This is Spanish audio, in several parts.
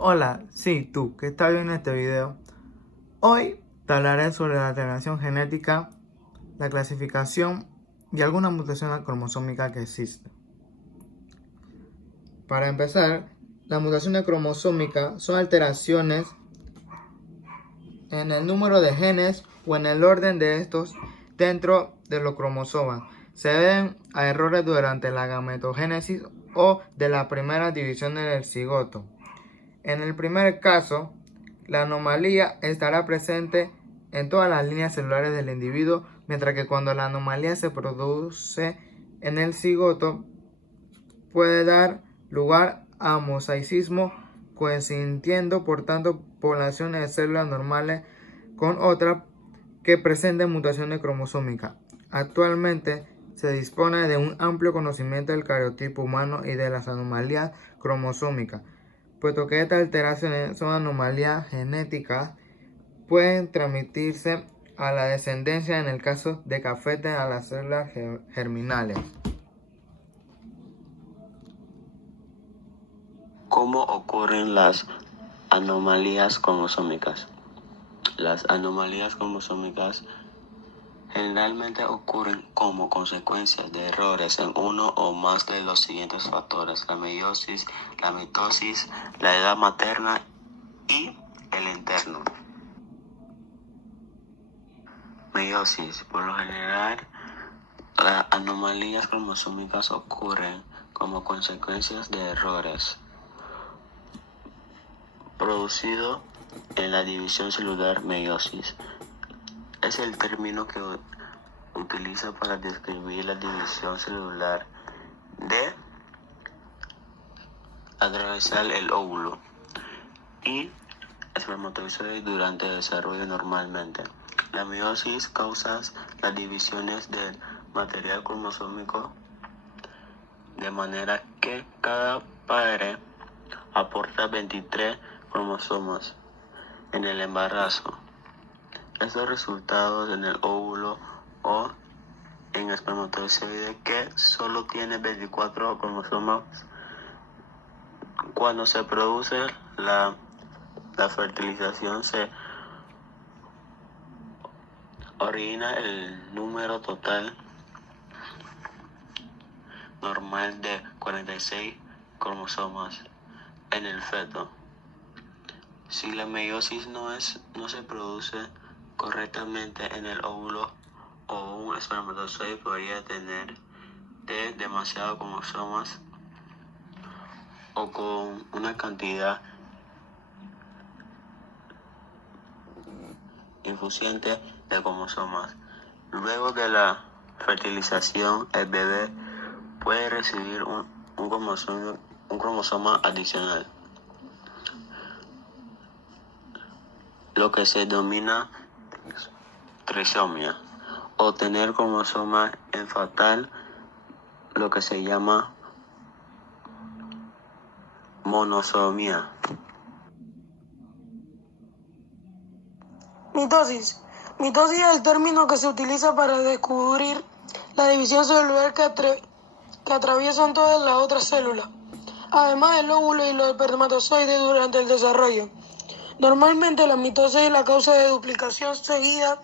Hola, sí, tú que estás viendo este video. Hoy te hablaré sobre la alteración genética, la clasificación y alguna mutación cromosómica que existe. Para empezar, las mutaciones cromosómicas son alteraciones en el número de genes o en el orden de estos dentro de los cromosomas. Se deben a errores durante la gametogénesis o de la primera división del cigoto. En el primer caso, la anomalía estará presente en todas las líneas celulares del individuo, mientras que cuando la anomalía se produce en el cigoto, puede dar lugar a mosaicismo, coincidiendo por tanto poblaciones de células normales con otras que presenten mutaciones cromosómicas. Actualmente se dispone de un amplio conocimiento del cariotipo humano y de las anomalías cromosómicas, puesto que estas alteraciones son anomalías genéticas, pueden transmitirse a la descendencia en el caso de que afecten a las células germinales. ¿Cómo ocurren las anomalías cromosómicas? Las anomalías cromosómicas generalmente ocurren como consecuencia de errores en uno o más de los siguientes factores: la meiosis, la mitosis, la edad materna y el entorno. Meiosis. Por lo general, las anomalías cromosómicas ocurren como consecuencias de errores producido en la división celular. Meiosis es el término que utiliza para describir la división celular de atravesar el óvulo y espermatozoide durante el desarrollo normalmente. La meiosis causa las divisiones del material cromosómico de manera que cada padre aporta 23 cromosomas en el embarazo. Estos resultados en el óvulo o en espermatozoide, que solo tiene 24 cromosomas. Cuando se produce la fertilización, se origina el número total normal de 46 cromosomas en el feto. Si la meiosis no se produce correctamente en el óvulo, o un espermatozoide podría tener demasiados cromosomas o con una cantidad insuficiente de cromosomas. Luego de la fertilización, el bebé puede recibir un cromosoma adicional, lo que se denomina trisomía, o tener cromosoma en fatal, lo que se llama monosomía. Mitosis. Mitosis es el término que se utiliza para descubrir la división celular que atraviesan todas las otras células, además del óvulo y los espermatozoides durante el desarrollo. Normalmente la mitosis es la causa de duplicación seguida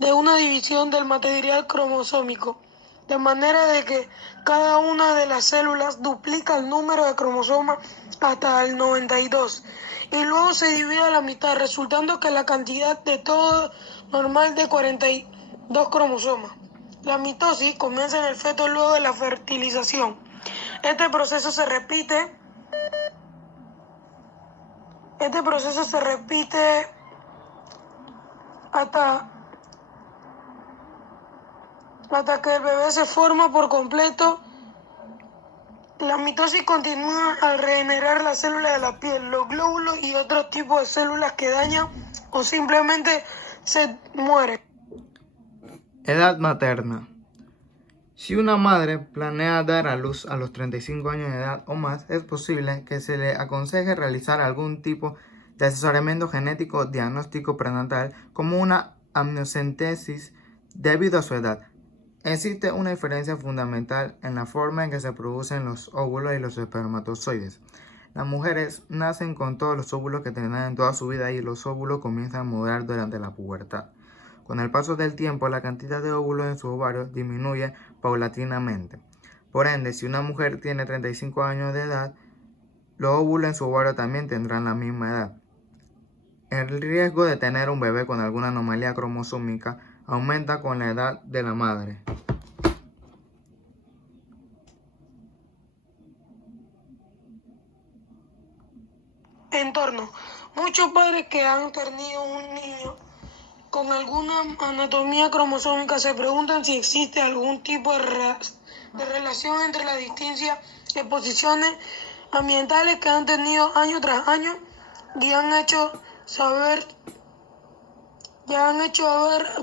de una división del material cromosómico, de manera de que cada una de las células duplica el número de cromosomas hasta el 92 y luego se divide a la mitad, resultando que la cantidad de todo normal de 42 cromosomas. La mitosis comienza en el feto luego de la fertilización. Este proceso se repite hasta que el bebé se forma por completo. La mitosis continúa al regenerar las células de la piel, los glóbulos y otros tipos de células que dañan o simplemente se mueren. Edad materna. Si una madre planea dar a luz a los 35 años de edad o más, es posible que se le aconseje realizar algún tipo de asesoramiento genético diagnóstico prenatal, como una amniocentesis, debido a su edad. Existe una diferencia fundamental en la forma en que se producen los óvulos y los espermatozoides. Las mujeres nacen con todos los óvulos que tendrán en toda su vida y los óvulos comienzan a mutar durante la pubertad. Con el paso del tiempo, la cantidad de óvulos en sus ovarios disminuye paulatinamente. Por ende, si una mujer tiene 35 años de edad, los óvulos en su ovario también tendrán la misma edad. El riesgo de tener un bebé con alguna anomalía cromosómica aumenta con la edad de la madre. Entorno. Muchos padres que han tenido un niño con alguna anatomía cromosómica se preguntan si existe algún tipo de relación entre las distintas exposiciones ambientales que han tenido año tras año y han hecho haber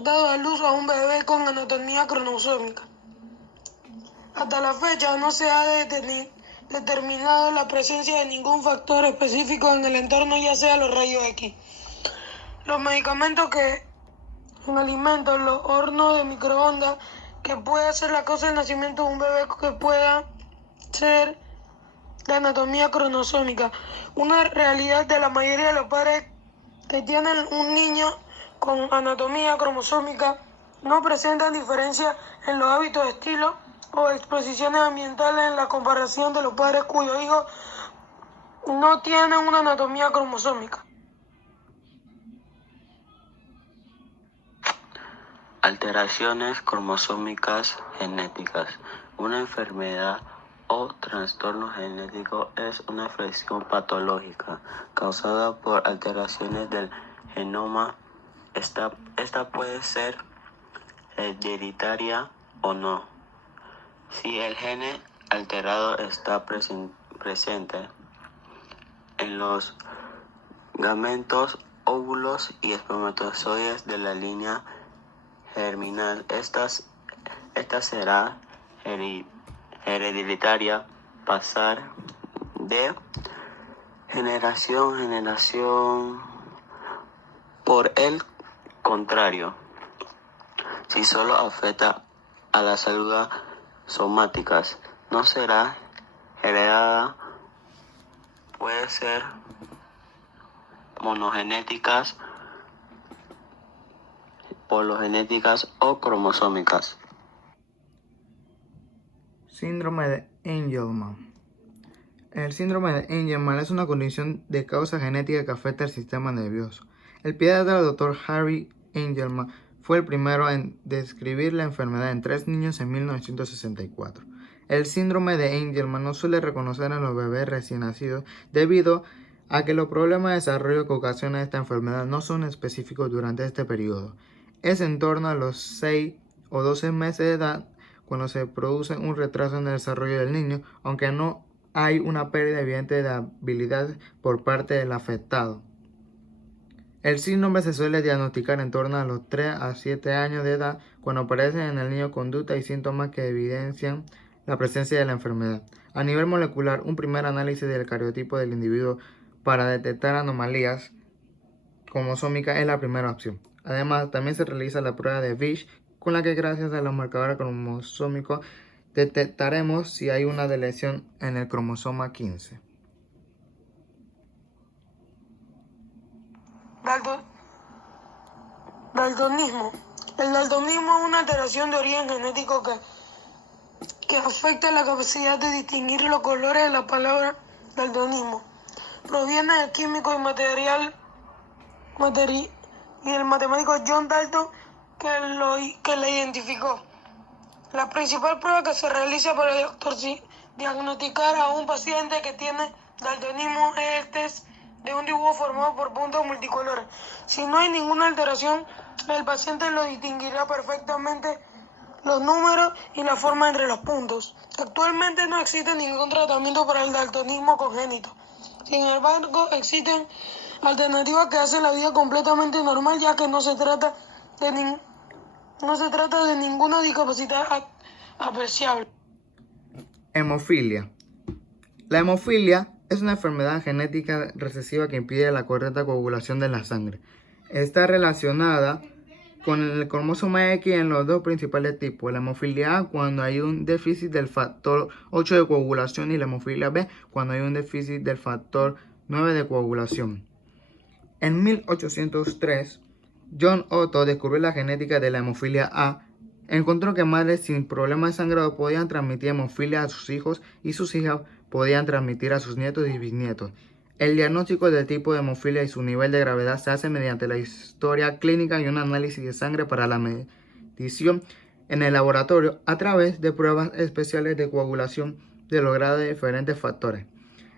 dado a luz a un bebé con anatomía cromosómica. Hasta la fecha no se ha determinado la presencia de ningún factor específico en el entorno, ya sea los rayos X, los medicamentos en alimentos, los hornos de microondas, que puede ser la causa del nacimiento de un bebé que pueda ser de anatomía cromosómica. Una realidad de la mayoría de los padres que tienen un niño con anatomía cromosómica no presentan diferencia en los hábitos de estilo o exposiciones ambientales en la comparación de los padres cuyos hijos no tienen una anatomía cromosómica. Alteraciones cromosómicas genéticas. Una enfermedad o trastorno genético es una afección patológica causada por alteraciones del genoma. Esta puede ser hereditaria o no. Si el gene alterado está presente en los gametos, óvulos y espermatozoides de la línea germinal, esta será hereditaria, pasar de generación en generación. Por el contrario, si solo afecta a las células somáticas, no será heredada. Puede ser monogenéticas, pologenéticas o cromosómicas. Síndrome de Angelman. El síndrome de Angelman es una condición de causa genética que afecta al sistema nervioso. El pediatra Dr. Harry Angelman fue el primero en describir la enfermedad en 3 niños en 1964. El síndrome de Angelman no suele reconocer en los bebés recién nacidos debido a que los problemas de desarrollo que ocasionan esta enfermedad no son específicos durante este periodo. Es en torno a los 6 o 12 meses de edad cuando se produce un retraso en el desarrollo del niño, aunque no hay una pérdida evidente de habilidades por parte del afectado. El síndrome se suele diagnosticar en torno a los 3 a 7 años de edad, cuando aparecen en el niño conductas y síntomas que evidencian la presencia de la enfermedad. A nivel molecular, un primer análisis del cariotipo del individuo para detectar anomalías cromosómicas es la primera opción. Además, también se realiza la prueba de Vish, con la que gracias a los marcadores cromosómicos detectaremos si hay una deleción en el cromosoma 15. Daltonismo. El daltonismo es una alteración de origen genético que afecta la capacidad de distinguir los colores de la palabra daltonismo. Proviene del químico y del matemático John Dalton que la identificó. La principal prueba que se realiza para diagnosticar a un paciente que tiene daltonismo es el test de un dibujo formado por puntos multicolores. Si no hay ninguna alteración, el paciente lo distinguirá perfectamente los números y la forma entre los puntos. Actualmente no existe ningún tratamiento para el daltonismo congénito. Sin embargo, existen alternativas que hacen la vida completamente normal, ya que no se trata de ninguna discapacidad apreciable. Hemofilia. La hemofilia es una enfermedad genética recesiva que impide la correcta coagulación de la sangre. Está relacionada con el cromosoma X en los dos principales tipos, la hemofilia A cuando hay un déficit del factor 8 de coagulación y la hemofilia B cuando hay un déficit del factor 9 de coagulación. En 1803, John Otto descubrió la genética de la hemofilia A. Encontró que madres sin problemas de sangrado podían transmitir hemofilia a sus hijos y sus hijas podían transmitir a sus nietos y bisnietos. El diagnóstico del tipo de hemofilia y su nivel de gravedad se hace mediante la historia clínica y un análisis de sangre para la medición en el laboratorio a través de pruebas especiales de coagulación de los grados de diferentes factores.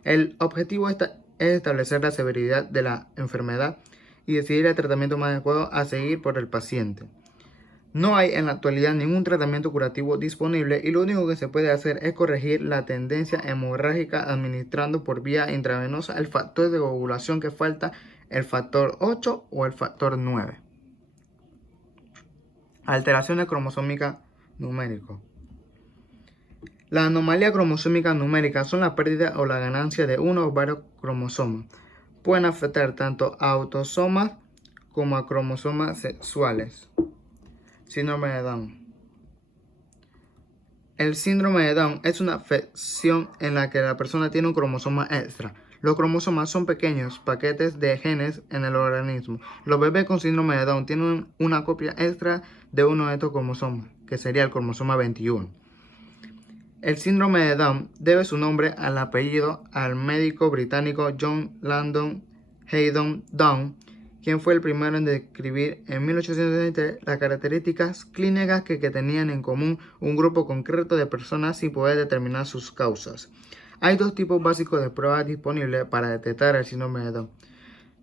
El objetivo es establecer la severidad de la enfermedad y decidir el tratamiento más adecuado a seguir por el paciente. No hay en la actualidad ningún tratamiento curativo disponible y lo único que se puede hacer es corregir la tendencia hemorrágica administrando por vía intravenosa el factor de coagulación que falta, el factor 8 o el factor 9. Alteraciones cromosómicas numéricas. La anomalía cromosómica numérica son la pérdida o la ganancia de uno o varios cromosomas. Pueden afectar tanto a autosomas como a cromosomas sexuales. Síndrome de Down. El síndrome de Down es una afección en la que la persona tiene un cromosoma extra. Los cromosomas son pequeños paquetes de genes en el organismo. Los bebés con síndrome de Down tienen una copia extra de uno de estos cromosomas, que sería el cromosoma 21. El síndrome de Down debe su nombre al apellido al médico británico John Langdon Haydon Down, quien fue el primero en describir en 1830 las características clínicas que tenían en común un grupo concreto de personas sin poder determinar sus causas. Hay dos tipos básicos de pruebas disponibles para detectar el síndrome de Down.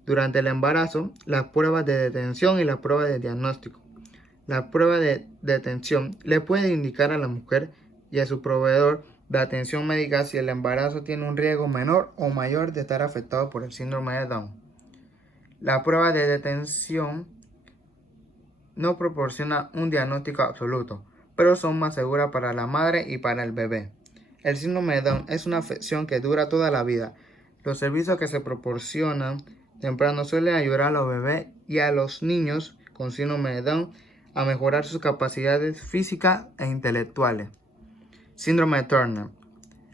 Durante el embarazo, las pruebas de detención y las pruebas de diagnóstico. La prueba de detención le puede indicar a la mujer y a su proveedor de atención médica si el embarazo tiene un riesgo menor o mayor de estar afectado por el síndrome de Down. La prueba de detención no proporciona un diagnóstico absoluto, pero son más seguras para la madre y para el bebé. El síndrome de Down es una afección que dura toda la vida. Los servicios que se proporcionan temprano suelen ayudar a los bebés y a los niños con síndrome de Down a mejorar sus capacidades físicas e intelectuales. Síndrome de Turner.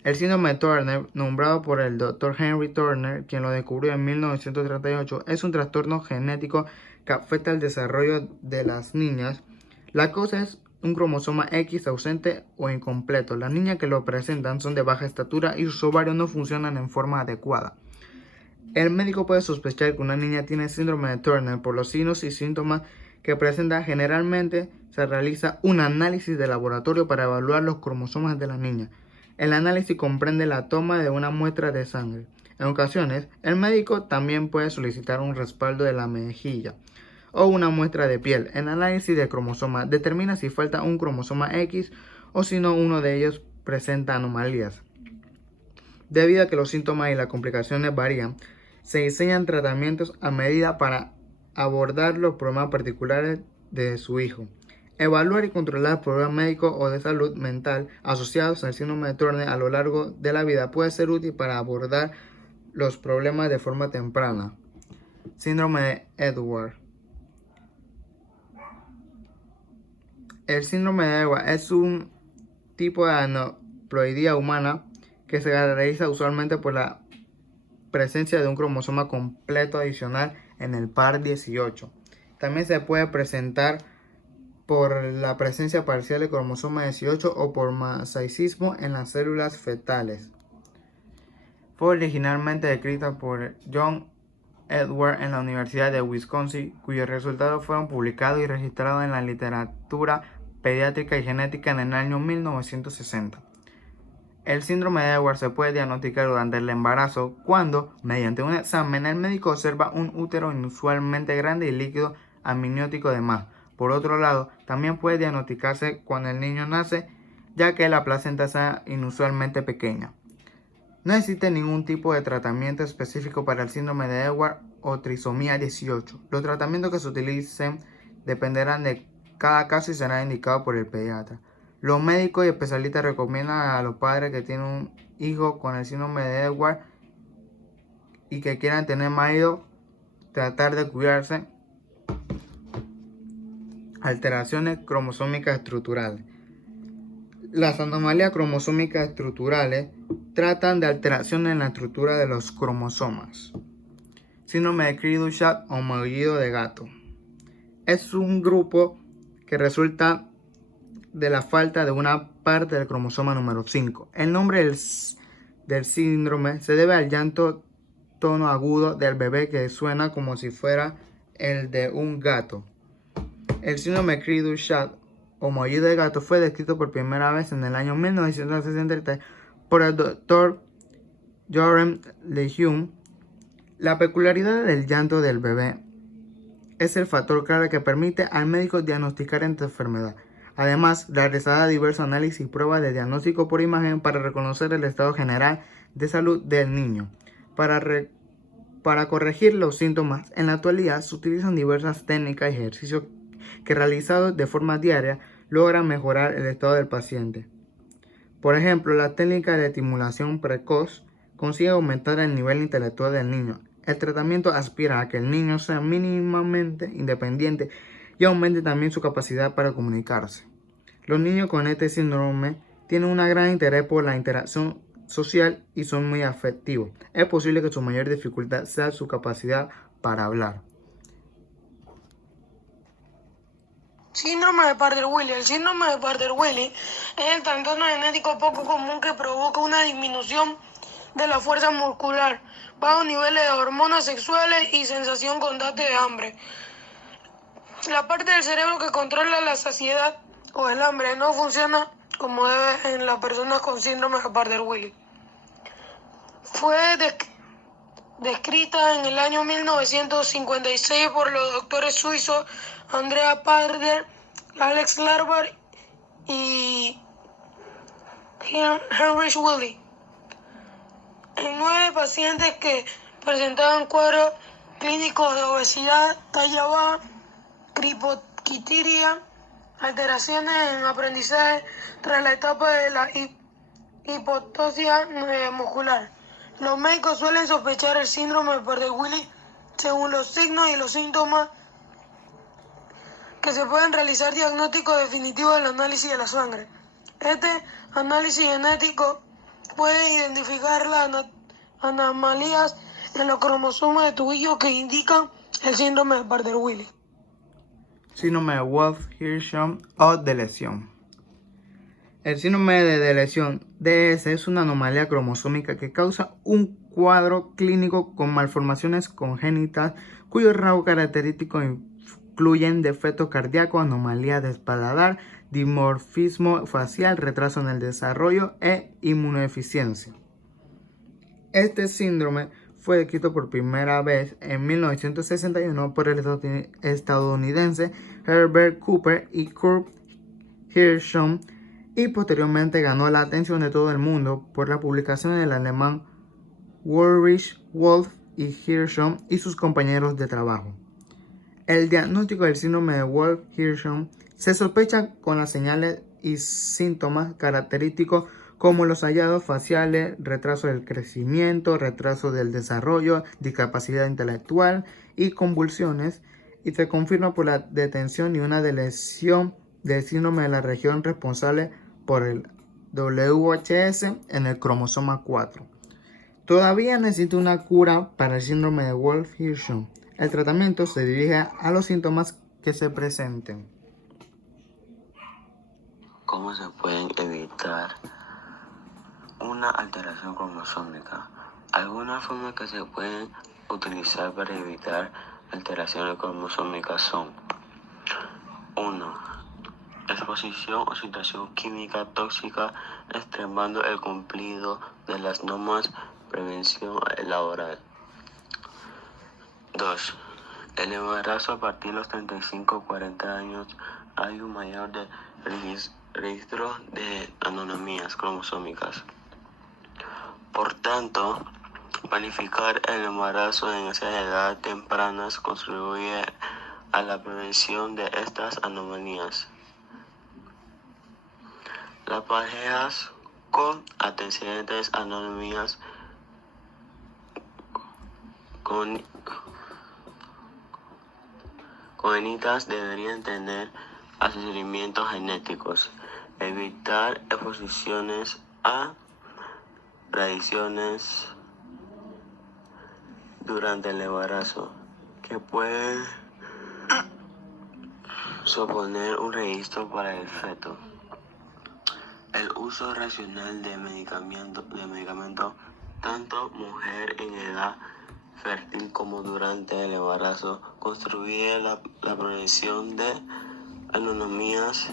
El síndrome de Turner, nombrado por el Dr. Henry Turner, quien lo descubrió en 1938, es un trastorno genético que afecta el desarrollo de las niñas. La causa es un cromosoma X ausente o incompleto. Las niñas que lo presentan son de baja estatura y sus ovarios no funcionan en forma adecuada. El médico puede sospechar que una niña tiene síndrome de Turner por los signos y síntomas que presenta. Generalmente se realiza un análisis de laboratorio para evaluar los cromosomas de la niña. El análisis comprende la toma de una muestra de sangre. En ocasiones, el médico también puede solicitar un respaldo de la mejilla o una muestra de piel. El análisis de cromosomas determina si falta un cromosoma X o si no uno de ellos presenta anomalías. Debido a que los síntomas y las complicaciones varían, se diseñan tratamientos a medida para abordar los problemas particulares de su hijo. Evaluar y controlar problemas médicos o de salud mental asociados al síndrome de Turner a lo largo de la vida puede ser útil para abordar los problemas de forma temprana. Síndrome de Edwards. El síndrome de Edwards es un tipo de aneuploidía humana que se caracteriza usualmente por la presencia de un cromosoma completo adicional en el par 18. También se puede presentar por la presencia parcial de cromosoma 18 o por mosaicismo en las células fetales. Fue originalmente descrita por John Edwards en la Universidad de Wisconsin, cuyos resultados fueron publicados y registrados en la literatura pediátrica y genética en el año 1960. El síndrome de Edwards se puede diagnosticar durante el embarazo cuando, mediante un examen, el médico observa un útero inusualmente grande y líquido amniótico de más. Por otro lado, también puede diagnosticarse cuando el niño nace, ya que la placenta sea inusualmente pequeña. No existe ningún tipo de tratamiento específico para el síndrome de Edwards o trisomía 18. Los tratamientos que se utilicen dependerán de cada caso y serán indicados por el pediatra. Los médicos y especialistas recomiendan a los padres que tienen un hijo con el síndrome de Edwards y que quieran tener más hijos tratar de cuidarse alteraciones cromosómicas estructurales. Las anomalías cromosómicas estructurales tratan de alteraciones en la estructura de los cromosomas. Síndrome de Cri-du-Chat o maullido de gato. Es un grupo que resulta de la falta de una parte del cromosoma número 5. El nombre del síndrome se debe al llanto tono agudo del bebé que suena como si fuera el de un gato. El síndrome de Cri-du-Chat o maullido de gato fue descrito por primera vez en el año 1963 por el Dr. Jerome Lejeune. La peculiaridad del llanto del bebé es el factor clave que permite al médico diagnosticar esta enfermedad. Además, realizará diversos análisis y pruebas de diagnóstico por imagen para reconocer el estado general de salud del niño. Para corregir los síntomas, en la actualidad se utilizan diversas técnicas y ejercicios que realizados de forma diaria logran mejorar el estado del paciente. Por ejemplo, la técnica de estimulación precoz consigue aumentar el nivel intelectual del niño. El tratamiento aspira a que el niño sea mínimamente independiente y aumente también su capacidad para comunicarse. Los niños con este síndrome tienen un gran interés por la interacción social y son muy afectivos. Es posible que su mayor dificultad sea su capacidad para hablar. Síndrome de Prader-Willi. El síndrome de Prader-Willi es el trastorno genético poco común que provoca una disminución de la fuerza muscular, bajos niveles de hormonas sexuales y sensación constante de hambre. La parte del cerebro que controla la saciedad o el hambre no funciona como debe en las personas con síndrome de Prader-Willi. Fue descrita en el año 1956 por los doctores suizos Andrea Prader, Alex Larbar y Heinrich Willi. En 9 pacientes que presentaban cuadros clínicos de obesidad, talla baja, cripoquitiria, alteraciones en aprendizaje tras la etapa de la hipotosia muscular. Los médicos suelen sospechar el síndrome de Prader-Willi según los signos y los síntomas que se pueden realizar diagnóstico definitivo del análisis de la sangre. Este análisis genético puede identificar las anomalías en los cromosomas de tu hijo que indican el síndrome de Prader-Willi. Síndrome de Wolff-Hirschhorn o de lesión. El síndrome de lesión DS es una anomalía cromosómica que causa un cuadro clínico con malformaciones congénitas cuyos rasgos característicos incluyen defecto cardíaco, anomalía del paladar, dimorfismo facial, retraso en el desarrollo e inmunodeficiencia. Este síndrome fue descrito por primera vez en 1961 por el estadounidense Herbert Cooper y Kurt Hirschhorn y posteriormente ganó la atención de todo el mundo por la publicación del alemán Ulrich Wolff y Hirschhorn y sus compañeros de trabajo. El diagnóstico del síndrome de Wolff-Hirschhorn se sospecha con las señales y síntomas característicos como los hallados faciales, retraso del crecimiento, retraso del desarrollo, discapacidad intelectual y convulsiones, y se confirma por la detención y una lesión del síndrome de la región responsable por el WHS en el cromosoma 4. Todavía necesita una cura para el síndrome de Wolff-Hirschhorn. El tratamiento se dirige a los síntomas que se presenten. ¿Cómo se pueden evitar una alteración cromosómica? Algunas formas que se pueden utilizar para evitar alteraciones cromosómicas son: 1. Exposición o situación química tóxica extremando el cumplido de las normas prevención laboral. 2. El embarazo a partir de los 35-40 años hay un mayor registro de anomalías cromosómicas. Por tanto, planificar el embarazo en esas edades tempranas contribuye a la prevención de estas anomalías. Las parejas con antecedentes anomalías congénitas deberían tener asesoramientos genéticos, evitar exposiciones a radiaciones durante el embarazo, que pueden suponer un riesgo para el feto. El uso racional de medicamentos, tanto mujer en edad fértil como durante el embarazo, contribuye a la prevención de anomalias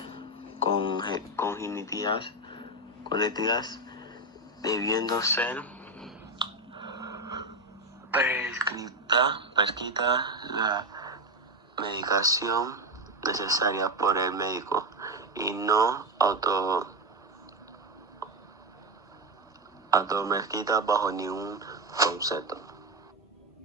congénitas, debiendo ser prescrita la medicación necesaria por el médico y no automedicación bajo ningún concepto.